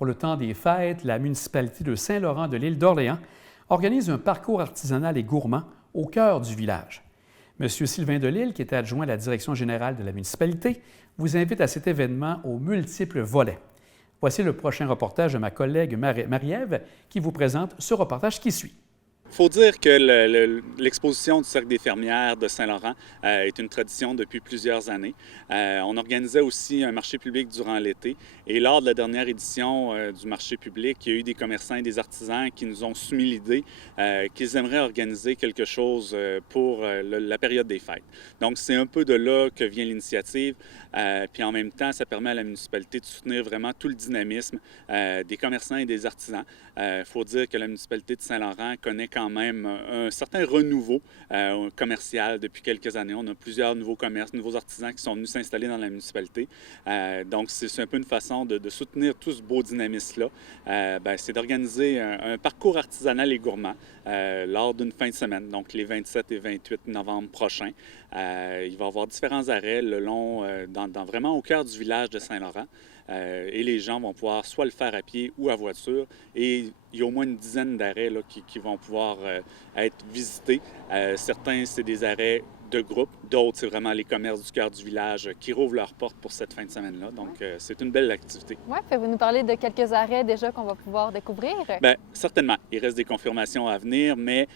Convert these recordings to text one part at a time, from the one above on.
Pour le temps des fêtes, la municipalité de Saint-Laurent de l'île d'Orléans organise un parcours artisanal et gourmand au cœur du village. M. Sylvain Delisle, qui est adjoint à la direction générale de la municipalité, vous invite à cet événement aux multiples volets. Voici le prochain reportage de ma collègue Marie-Ève qui vous présente ce reportage qui suit. Il faut dire que l'exposition du Cercle des fermières de Saint-Laurent est une tradition depuis plusieurs années. On organisait aussi un marché public durant l'été et lors de la dernière édition du marché public, il y a eu des commerçants et des artisans qui nous ont soumis l'idée qu'ils aimeraient organiser quelque chose pour la période des fêtes. Donc c'est un peu de là que vient l'initiative, puis en même temps ça permet à la municipalité de soutenir vraiment tout le dynamisme des commerçants et des artisans. Il faut dire que la municipalité de Saint-Laurent connaît quand même un certain renouveau commercial depuis quelques années. On a plusieurs nouveaux commerces, nouveaux artisans qui sont venus s'installer dans la municipalité. Donc, c'est un peu une façon de soutenir tout ce beau dynamisme-là. C'est d'organiser un parcours artisanal et gourmand lors d'une fin de semaine, donc les 27 et 28 novembre prochains. Il va y avoir différents arrêts le long, vraiment au cœur du village de Saint-Laurent. Et les gens vont pouvoir soit le faire à pied ou à voiture. Et il y a au moins une dizaine d'arrêts qui vont pouvoir être visités. Certains, c'est des arrêts de groupe. D'autres, c'est vraiment les commerces du cœur du village qui rouvrent leurs portes pour cette fin de semaine-là. Donc, c'est une belle activité. Oui, pouvez-vous nous parler de quelques arrêts déjà qu'on va pouvoir découvrir? Bien, certainement. Il reste des confirmations à venir, mais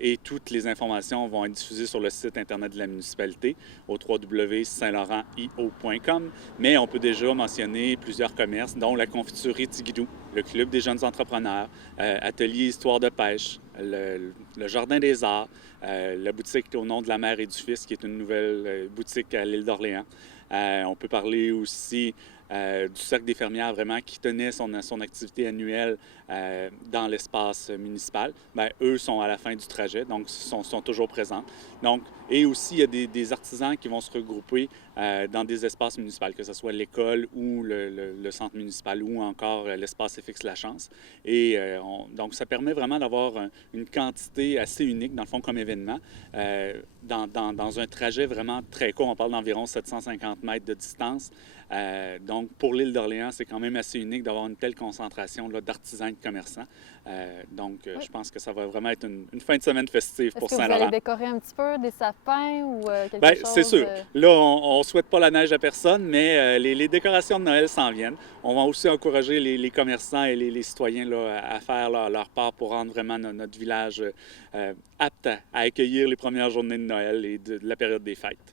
et toutes les informations vont être diffusées sur le site Internet de la municipalité au www.saintlaurentio.com. Mais on peut déjà mentionner plusieurs commerces, dont la confiserie Tigidou, le Club des jeunes entrepreneurs, Atelier Histoire de pêche, le Jardin des arts, la boutique au nom de la mère et du fils, qui est une nouvelle boutique à l'île d'Orléans. On peut parler aussi du Cercle des fermières, vraiment, qui tenait son activité annuelle dans l'espace municipal. Bien, eux sont à la fin du trajet, donc sont toujours présents. Donc, et aussi, il y a des artisans qui vont se regrouper dans des espaces municipaux, que ce soit l'école ou le centre municipal ou encore l'espace FX La Chance. Et donc, ça permet vraiment d'avoir une quantité assez unique, dans le fond, comme événement, dans un trajet vraiment très court. On parle d'environ 750 mètres de distance. Donc, pour l'île d'Orléans, c'est quand même assez unique d'avoir une telle concentration d'artisans et de commerçants. Je pense que ça va vraiment être une fin de semaine festive pour Saint-Laurent. Est-ce que vous allez décorer un petit peu des sapins ou quelque Bien, chose? c'est sûr. Là, on ne souhaite pas la neige à personne, mais les décorations de Noël s'en viennent. On va aussi encourager les commerçants et les citoyens là, à faire leur part pour rendre vraiment notre village apte à accueillir les premières journées de Noël et de la période des fêtes.